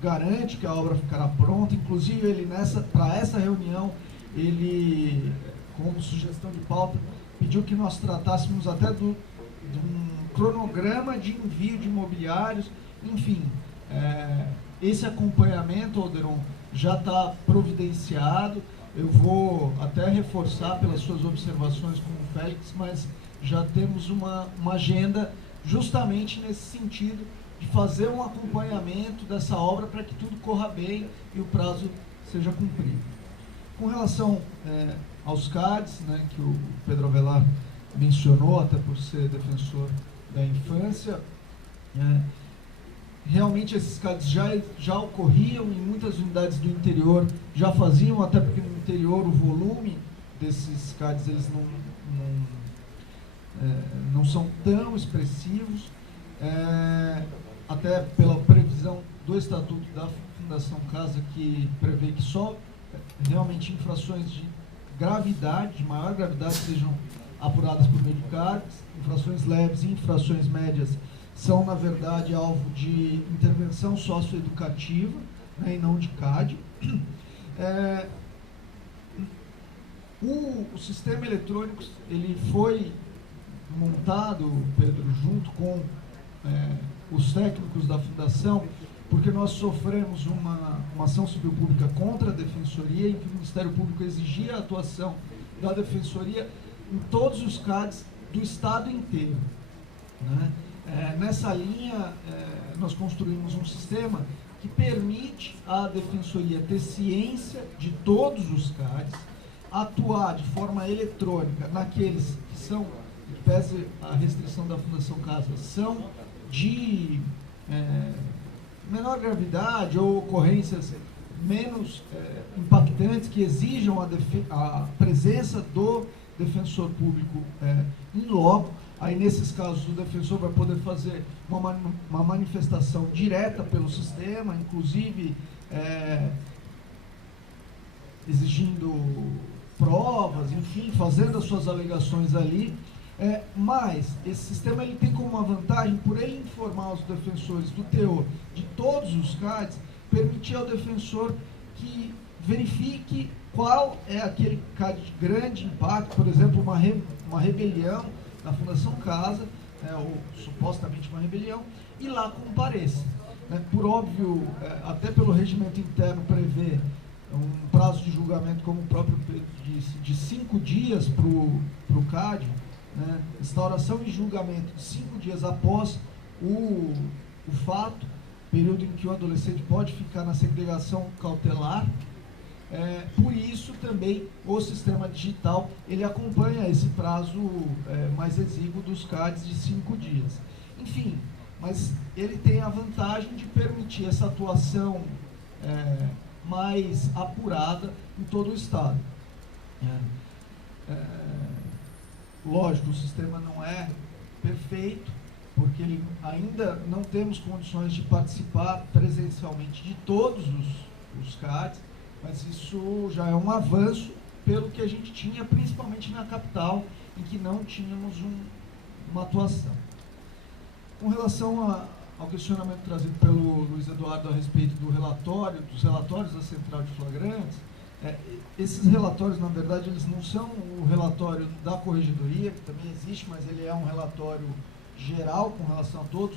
garante que a obra ficará pronta. Inclusive, ele para essa reunião, ele, como sugestão de pauta, pediu que nós tratássemos até de um cronograma de envio de imobiliários. Enfim, esse acompanhamento, Alderon, já está providenciado. Eu vou até reforçar pelas suas observações com o Félix, mas já temos uma agenda justamente nesse sentido, de fazer um acompanhamento dessa obra para que tudo corra bem e o prazo seja cumprido. Com relação aos CADs, né, que o Pedro Avelar mencionou, até por ser defensor da infância, realmente esses CADs já ocorriam em muitas unidades do interior, já faziam, até porque no interior o volume desses CADs eles não são tão expressivos, até pela previsão do Estatuto da Fundação Casa, que prevê que só realmente infrações de gravidade, de maior gravidade, sejam apuradas por meio de CADs. Infrações leves e infrações médias são, na verdade, alvo de intervenção socioeducativa, né, e não de CAD. O sistema eletrônico ele foi montado, Pedro, junto com os técnicos da Fundação, porque nós sofremos uma ação civil pública contra a Defensoria, em que o Ministério Público exigia a atuação da Defensoria em todos os CADs do Estado inteiro, né? Nessa linha, nós construímos um sistema que permite à Defensoria ter ciência de todos os CADs, atuar de forma eletrônica naqueles que são, pese a restrição da Fundação Casa, são de menor gravidade ou ocorrências menos impactantes, que exijam a presença do defensor público in loco. Aí, nesses casos, o defensor vai poder fazer uma manifestação direta pelo sistema, inclusive exigindo provas, enfim, fazendo as suas alegações ali. Mas esse sistema ele tem como uma vantagem, por ele informar os defensores do teor de todos os CADs, permitir ao defensor que verifique qual é aquele CAD de grande impacto, por exemplo, uma rebelião na Fundação Casa, ou supostamente uma rebelião, e lá compareça. Por óbvio, até pelo regimento interno prevê um prazo de julgamento, como o próprio Pedro disse, de 5 dias para o CAD, instauração e julgamento de 5 dias após o fato, período em que o adolescente pode ficar na segregação cautelar. Por isso também o sistema digital ele acompanha esse prazo mais exíguo dos CADs de 5 dias. Enfim, mas ele tem a vantagem de permitir essa atuação mais apurada em todo o Estado. Lógico, o sistema não é perfeito, porque ainda não temos condições de participar presencialmente de todos os CADs, mas isso já é um avanço pelo que a gente tinha, principalmente na capital, em que não tínhamos uma atuação. Com relação ao questionamento trazido pelo Luiz Eduardo a respeito dos relatórios da Central de Flagrantes, esses relatórios, na verdade, eles não são o relatório da Corregedoria, que também existe, mas ele é um relatório geral com relação a todos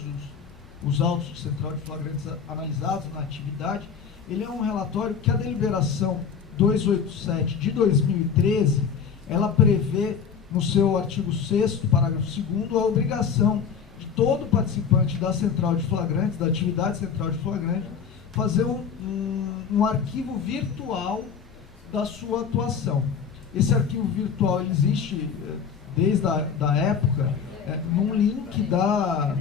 os autos de Central de Flagrantes analisados na atividade. Ele é um relatório que a deliberação 287 de 2013, ela prevê no seu artigo 6º, parágrafo 2º, a obrigação de todo participante da Central de Flagrantes, da atividade Central de Flagrantes, fazer um arquivo virtual da sua atuação. Esse arquivo virtual ele existe desde a época, num link da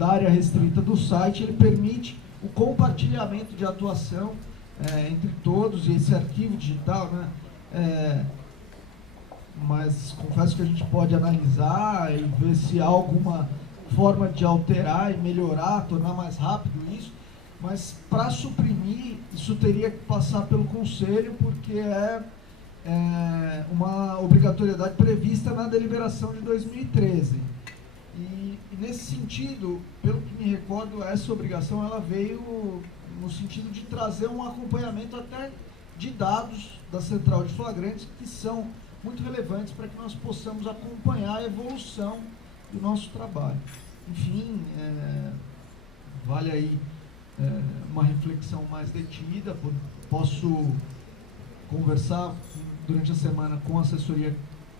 área restrita do site. Ele permite o compartilhamento de atuação entre todos, e esse arquivo digital, mas confesso que a gente pode analisar e ver se há alguma forma de alterar e melhorar, tornar mais rápido isso, mas para suprimir, isso teria que passar pelo Conselho, porque é uma obrigatoriedade prevista na deliberação de 2013. E nesse sentido, pelo que me recordo, essa obrigação ela veio no sentido de trazer um acompanhamento até de dados da Central de Flagrantes, que são muito relevantes para que nós possamos acompanhar a evolução do nosso trabalho. Enfim, vale aí uma reflexão mais detida. Posso conversar durante a semana com a assessoria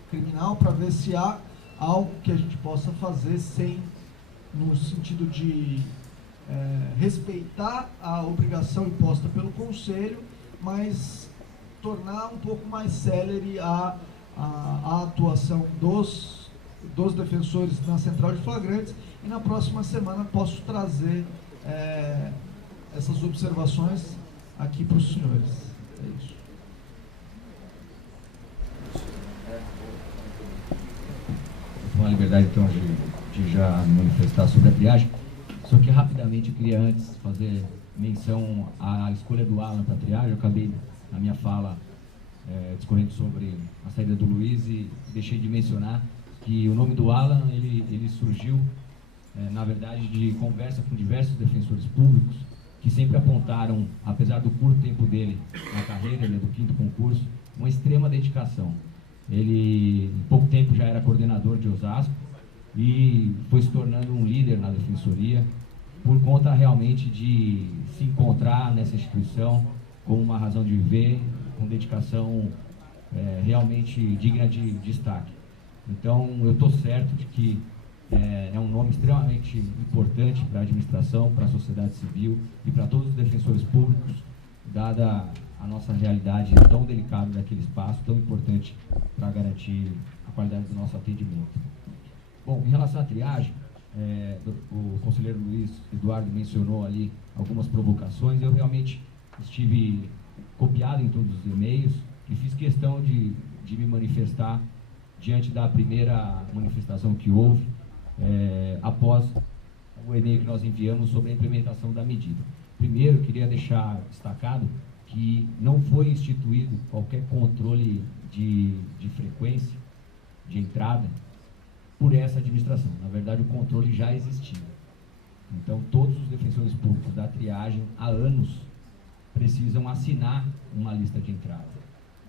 criminal para ver se há algo que a gente possa fazer no sentido de respeitar a obrigação imposta pelo Conselho, mas tornar um pouco mais célere a atuação dos defensores na Central de Flagrantes, e na próxima semana posso trazer essas observações aqui para os senhores. É isso. Vou tomar a liberdade então de já manifestar sobre a triagem, só que rapidamente eu queria antes fazer menção à escolha do Alan para a triagem. Eu acabei na minha fala discorrendo sobre a saída do Luiz e deixei de mencionar que o nome do Alan ele surgiu na verdade de conversa com diversos defensores públicos que sempre apontaram, apesar do curto tempo dele na carreira, ele é do 5º concurso, uma extrema dedicação. Ele em pouco tempo já era coordenador de Osasco e foi se tornando um líder na defensoria por conta realmente de se encontrar nessa instituição como uma razão de viver, com dedicação realmente digna de destaque. Então, eu estou certo de que é um nome extremamente importante para a administração, para a sociedade civil e para todos os defensores públicos, dada a nossa realidade tão delicada daquele espaço, tão importante para garantir a qualidade do nosso atendimento. Bom, em relação à triagem, o conselheiro Luiz Eduardo mencionou ali algumas provocações. Eu realmente estive copiado em todos os e-mails e fiz questão de me manifestar diante da primeira manifestação que houve, após o e-mail que nós enviamos sobre a implementação da medida. Primeiro, queria deixar destacado que não foi instituído qualquer controle de frequência de entrada por essa administração. Na verdade, o controle já existia. Então, todos os defensores públicos da triagem, há anos, precisam assinar uma lista de entrada.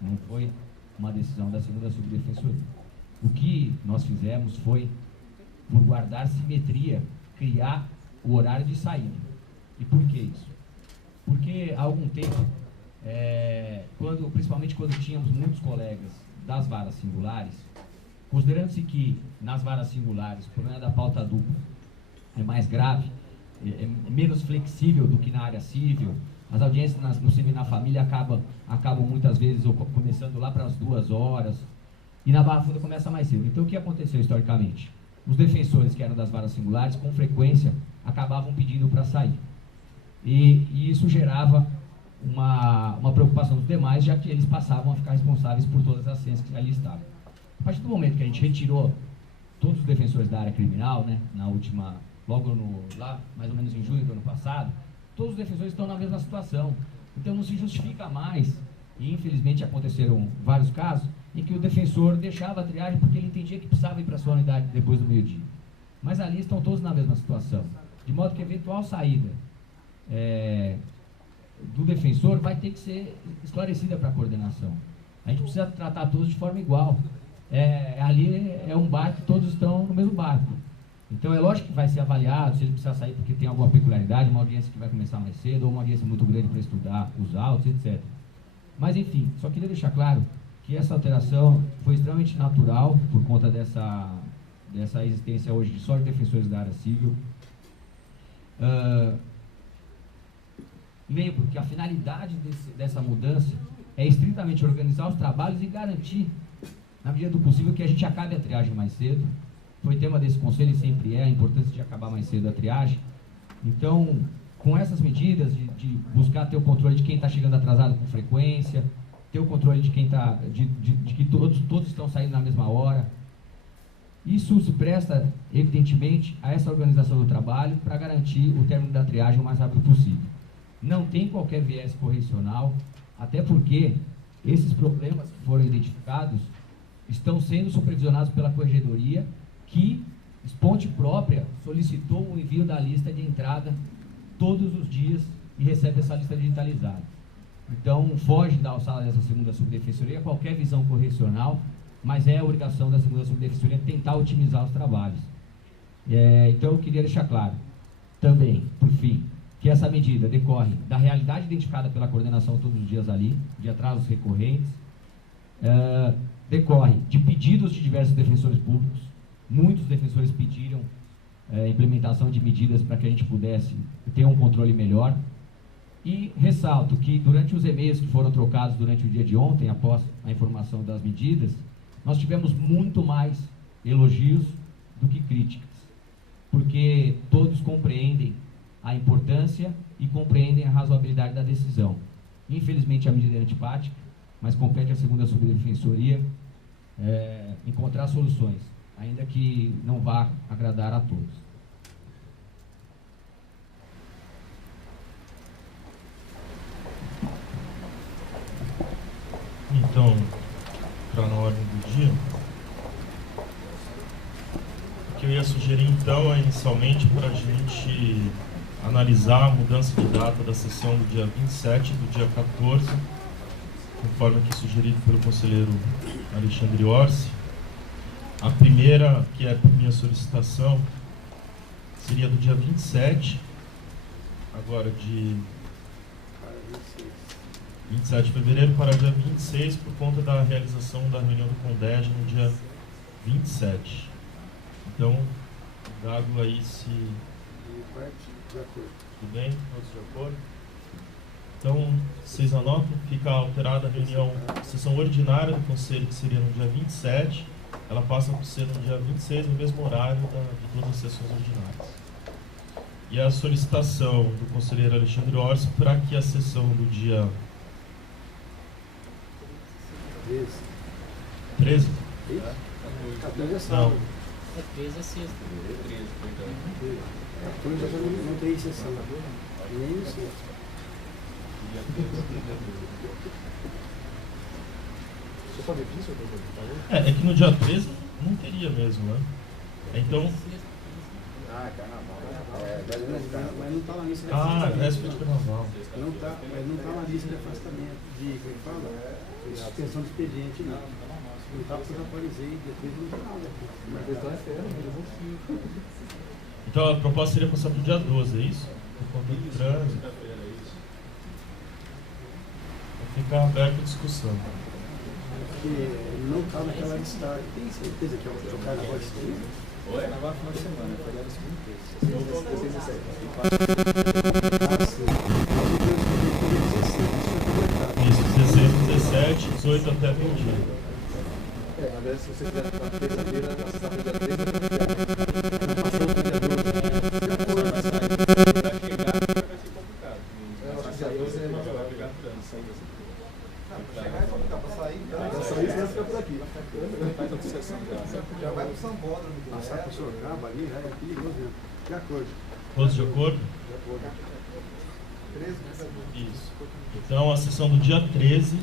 Não foi uma decisão da segunda subdefensoria. O que nós fizemos foi, por guardar simetria, criar o horário de saída. E por que isso? Porque há algum tempo, principalmente quando tínhamos muitos colegas das varas singulares, considerando-se que nas varas singulares o problema da pauta dupla é mais grave, é menos flexível do que na área civil, as audiências no civil e na família acabam muitas vezes começando lá para as 2 horas, e na Barra Funda começa mais cedo. Então o que aconteceu historicamente? Os defensores que eram das varas singulares, com frequência, acabavam pedindo para sair. E isso gerava uma preocupação dos demais, já que eles passavam a ficar responsáveis por todas as sentenças que ali estavam. A partir do momento que a gente retirou todos os defensores da área criminal, né, lá mais ou menos em junho do ano passado, todos os defensores estão na mesma situação. Então não se justifica mais, e infelizmente aconteceram vários casos, em que o defensor deixava a triagem porque ele entendia que precisava ir para a sua unidade depois do meio-dia. Mas ali estão todos na mesma situação, de modo que a eventual saída do defensor vai ter que ser esclarecida para a coordenação. A gente precisa tratar todos de forma igual. Ali é um barco, todos estão no mesmo barco. Então é lógico que vai ser avaliado se ele precisa sair porque tem alguma peculiaridade, uma audiência que vai começar mais cedo, ou uma audiência muito grande para estudar os autos, etc. Mas enfim, só queria deixar claro que essa alteração foi extremamente natural por conta dessa existência hoje de só de defensores da área civil. Lembro que a finalidade dessa mudança é estritamente organizar os trabalhos e garantir, na medida do possível, que a gente acabe a triagem mais cedo. Foi tema desse conselho e sempre a importância de acabar mais cedo a triagem. Então, com essas medidas de buscar ter o controle de quem está chegando atrasado com frequência, ter o controle de quem de que todos estão saindo na mesma hora, isso se presta, evidentemente, a essa organização do trabalho para garantir o término da triagem o mais rápido possível. Não tem qualquer viés correcional, até porque esses problemas que foram identificados estão sendo supervisionados pela Corregedoria, que, esponte própria, solicitou o envio da lista de entrada todos os dias e recebe essa lista digitalizada. Então, foge da alçada dessa segunda subdefensoria qualquer visão correcional, mas é a obrigação da segunda subdefensoria tentar otimizar os trabalhos. Então, eu queria deixar claro também, por fim, que essa medida decorre da realidade identificada pela coordenação todos os dias ali, de atrasos recorrentes, decorre de pedidos de diversos defensores públicos. Muitos defensores pediram implementação de medidas para que a gente pudesse ter um controle melhor. E ressalto que durante os e-mails que foram trocados durante o dia de ontem, após a informação das medidas, nós tivemos muito mais elogios do que críticas, porque todos compreendem a importância e compreendem a razoabilidade da decisão. Infelizmente a medida é antipática, mas compete à segunda subdefensoria encontrar soluções, ainda que não vá agradar a todos. Então, para na ordem do dia, o que eu ia sugerir então é inicialmente para a gente analisar a mudança de data da sessão do dia 27 e do dia 14, conforme aqui sugerido pelo conselheiro Alexandre Orsi. A primeira, que é por minha solicitação, seria do dia 27, agora de 27 de fevereiro para dia 26, por conta da realização da reunião do CONDEG no dia 27. Então, dado aí se... Tudo bem? Todos de acordo? Então, vocês anotam, fica alterada a reunião, a sessão ordinária do Conselho, que seria no dia 27, ela passa a ser no dia 26, no mesmo horário de todas as sessões ordinárias. E a solicitação do conselheiro Alexandre Orsi para que a sessão do dia 13? 14 é Não. sábado. É 13 é sexta. 14 não tem sessão. Nem no sexta. É que no dia 13 não teria mesmo, né? Então. Ah, carnaval. Mas não está na lista de Ah, afastamento. véspera de carnaval. Não tá, mas não está na lista de afastamento, de, como fala? Suspensão de expediente, não. Não está porque eu atualizei, depois não tem nada. Mas então é ferro, Então a proposta seria passar para o dia 12, é isso? Por conta do trânsito. Vai ficar aberta a discussão. porque não está naquela listagem. Tem certeza que é o carnaval de segunda? Oi? Carnaval final de semana, foi lá no segundo terço. Isso, 16, 17, 18 até 20. Na verdade, se você quiser na terça-feira, na sexta-feira, dia 13, não passou do dia 12. Vai chegar, vai ser complicado. Eu acho que dia 12 é mais vai pegar trânsito. Chegar e falar, pra sair, então. Pra sair, você vai ficar por aqui. Faz outra sessão já. Já vai pro Sambódromo. Passar para o Sorocaba ali, é perigoso mesmo. De acordo. Todos de acordo? De acordo. 13 Isso. Então a sessão do dia 13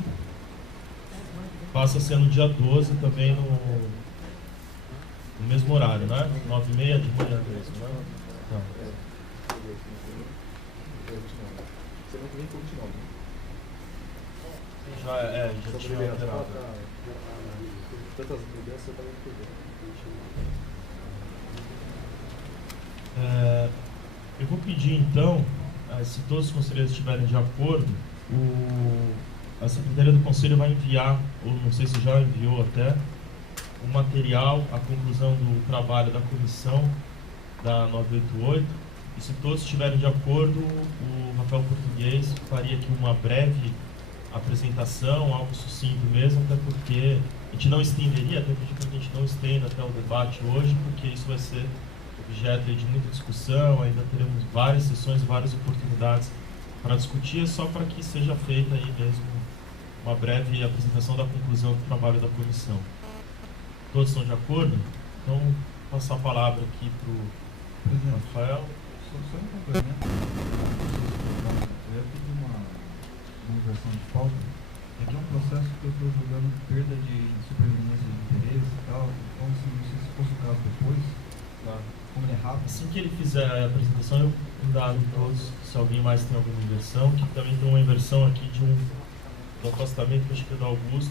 passa a ser no dia 12 também no mesmo horário, né? 9h30 de manhã mesmo, né? Tá. Semana que vem foi 29, né? Já tinha alterado. Tantas mudanças, eu também não perdi. Eu vou pedir então, se todos os conselheiros estiverem de acordo, a Secretaria do Conselho vai enviar, ou não sei se já enviou até, o material, a conclusão do trabalho da comissão da 988, e se todos estiverem de acordo, o Rafael Português faria aqui uma breve apresentação, algo sucinto mesmo, até porque a gente não estenderia, até pedir para que a gente não estenda até o debate hoje, porque isso vai ser objeto de muita discussão, ainda teremos várias sessões, várias oportunidades para discutir, só para que seja feita aí mesmo uma breve apresentação da conclusão do trabalho da comissão. Todos estão de acordo? Então, vou passar a palavra aqui para o Rafael. Só um complemento. Eu ia pedir uma inversão de pauta. É que é um processo que eu estou julgando perda de superveniência de interesse e tal. Então, se fosse o caso depois, como ele é rápido. Assim que ele fizer a apresentação, eu indago todos se alguém mais tem alguma inversão, que também tem uma inversão aqui de um afastamento que acho que é do Augusto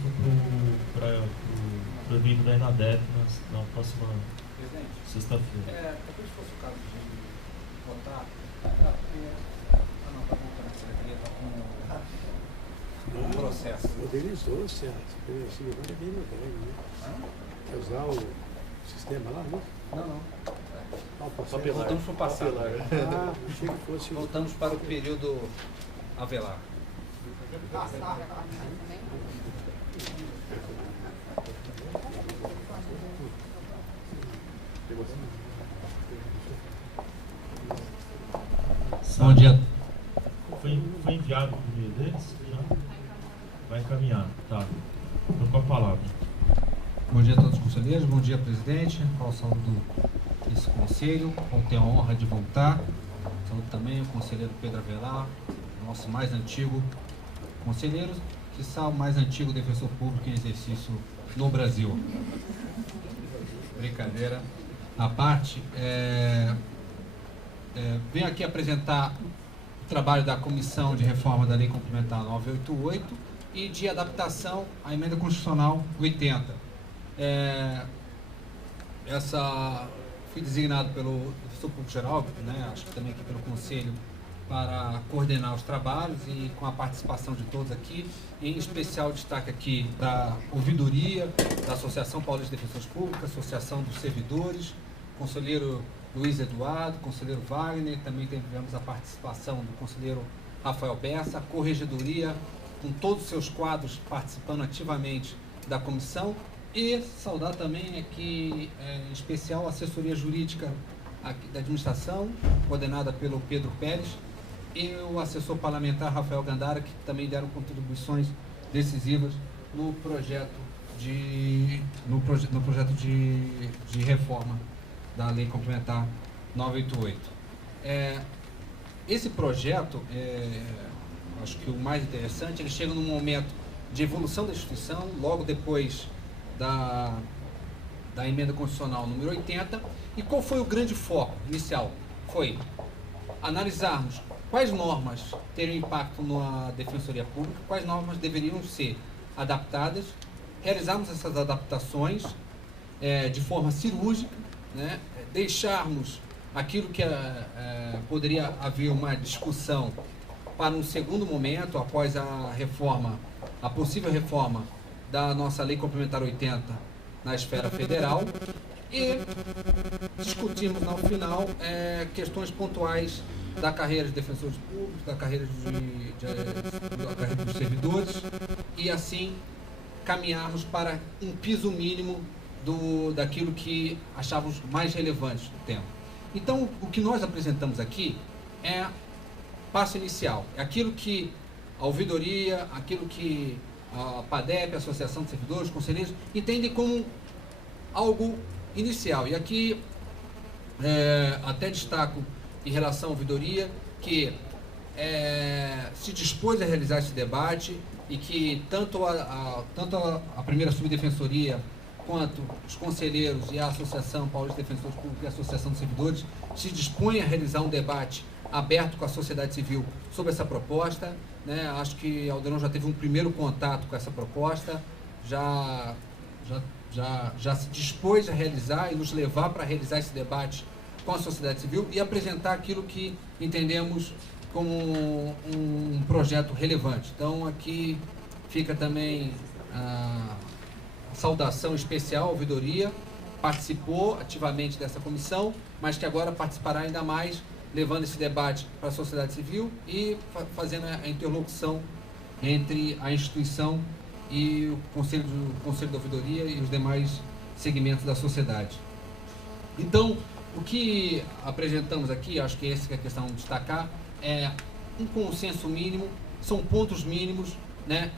para o evento da Enadep na próxima sexta-feira. Talvez fosse o caso de votar. O processo. Modernizou-se, esse negócio é bem moderno, né? Quer usar o sistema lá, né? Não. Voltamos para o passado. Ah, achei que fosse. Voltamos para o período Avelar. Bom dia. Foi enviado por meio deles? Já? Vai encaminhar, tá. Então com a palavra. Bom dia a todos os conselheiros, bom dia presidente, ao saúdo esse conselho, ao ter a honra de voltar. Saúdo também o conselheiro Pedro Avelar, nosso mais antigo conselheiro, que o mais antigo defensor público em exercício no Brasil. Brincadeira à parte, venho aqui apresentar o trabalho da Comissão de Reforma da Lei Complementar 988 e de adaptação à Emenda Constitucional 80. Fui designado pelo professor público-geral, né, acho que também aqui pelo Conselho, para coordenar os trabalhos e com a participação de todos aqui, em especial destaque aqui da Ouvidoria, da Associação Paulista de Defensores Públicos, Associação dos Servidores, conselheiro Luiz Eduardo, conselheiro Wagner, também tivemos a participação do conselheiro Rafael Bessa, a Corregedoria, com todos os seus quadros participando ativamente da comissão, e saudar também aqui, em especial, a assessoria jurídica aqui da administração, coordenada pelo Pedro Pérez, e o assessor parlamentar Rafael Gandara, que também deram contribuições decisivas no projeto no projeto de reforma da Lei Complementar 988. Esse projeto, acho que o mais interessante, ele chega num momento de evolução da instituição, logo depois da emenda constitucional número 80. E qual foi o grande foco inicial? Foi analisarmos quais normas teriam impacto na Defensoria Pública, quais normas deveriam ser adaptadas, realizarmos essas adaptações de forma cirúrgica, né? Deixarmos aquilo que poderia haver uma discussão para um segundo momento, após a possível reforma da nossa Lei Complementar 80 na esfera federal, e discutimos no final questões pontuais da carreira de defensores públicos, da carreira dos servidores, e assim caminharmos para um piso mínimo daquilo que achávamos mais relevante do tempo. Então, o que nós apresentamos aqui é passo inicial, é aquilo que a ouvidoria, aquilo que a PADEP, a Associação de Servidores, Conselheiros, entendem como algo inicial. E aqui até destaco em relação à ouvidoria que se dispôs a realizar esse debate e que tanto a primeira subdefensoria quanto os conselheiros e a Associação Paulista de Defensores Públicos e a Associação de Servidores se dispõem a realizar um debate aberto com a sociedade civil sobre essa proposta, né? Acho que Alderon já teve um primeiro contato com essa proposta, já se dispôs a realizar e nos levar para realizar esse debate com a sociedade civil e apresentar aquilo que entendemos como um projeto relevante. Então, aqui fica também a saudação especial à ouvidoria, participou ativamente dessa comissão, mas que agora participará ainda mais, levando esse debate para a sociedade civil e fazendo a interlocução entre a instituição e o Conselho da Ouvidoria e os demais segmentos da sociedade. Então, o que apresentamos aqui, acho que essa que é a questão de destacar, é um consenso mínimo, são pontos mínimos, né?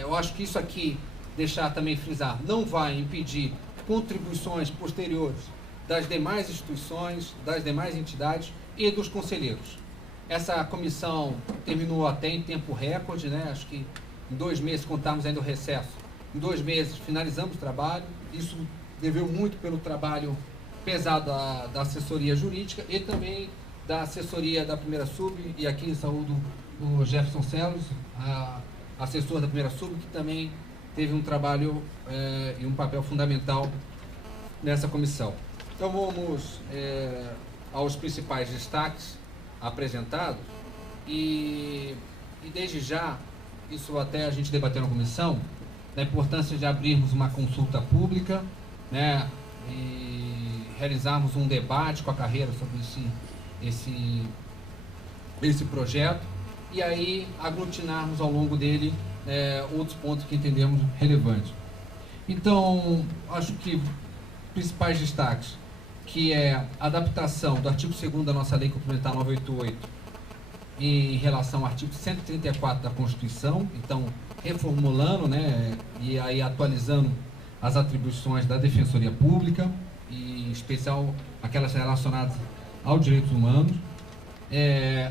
Eu acho que isso aqui, deixar também frisar, não vai impedir contribuições posteriores das demais instituições, das demais entidades e dos conselheiros. Essa comissão terminou até em tempo recorde, né? Acho que em 2 meses, contamos ainda o recesso, em 2 meses finalizamos o trabalho. Isso deveu muito pelo trabalho pesado da assessoria jurídica e também da assessoria da primeira sub, e aqui saúdo o Jefferson Celos, assessor da primeira sub, que também teve um trabalho e um papel fundamental nessa comissão. Então vamos aos principais destaques apresentados e desde já, isso até a gente debateu na comissão, da importância de abrirmos uma consulta pública, né, e realizarmos um debate com a carreira sobre esse projeto, e aí aglutinarmos ao longo dele outros pontos que entendemos relevantes. Então, acho que principais destaques, que é a adaptação do artigo 2º da nossa Lei Complementar 988 em relação ao artigo 134 da Constituição, então reformulando, né, e aí atualizando as atribuições da Defensoria Pública, e em especial aquelas relacionadas aos direitos humanos.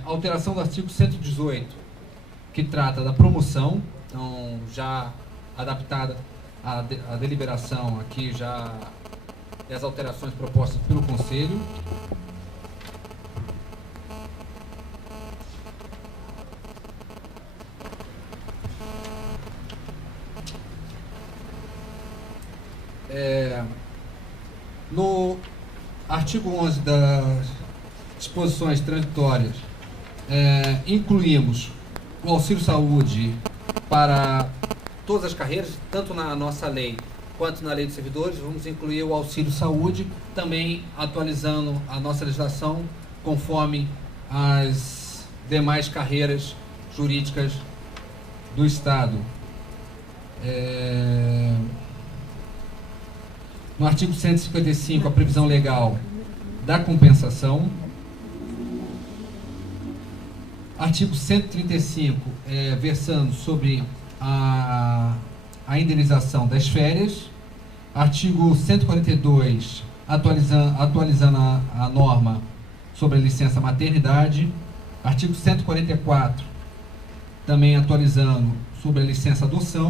Alteração do artigo 118, que trata da promoção, então já adaptada a deliberação aqui, já as alterações propostas pelo Conselho. No artigo 11 das disposições transitórias, incluímos o auxílio saúde para todas as carreiras, tanto na nossa lei quanto na lei de servidores. Vamos incluir o auxílio saúde, também atualizando a nossa legislação conforme as demais carreiras jurídicas do Estado. No artigo 155, a previsão legal da compensação. Artigo 135, versando sobre a a indenização das férias. Artigo 142, atualizando a norma sobre a licença maternidade. Artigo 144, também atualizando sobre a licença adoção.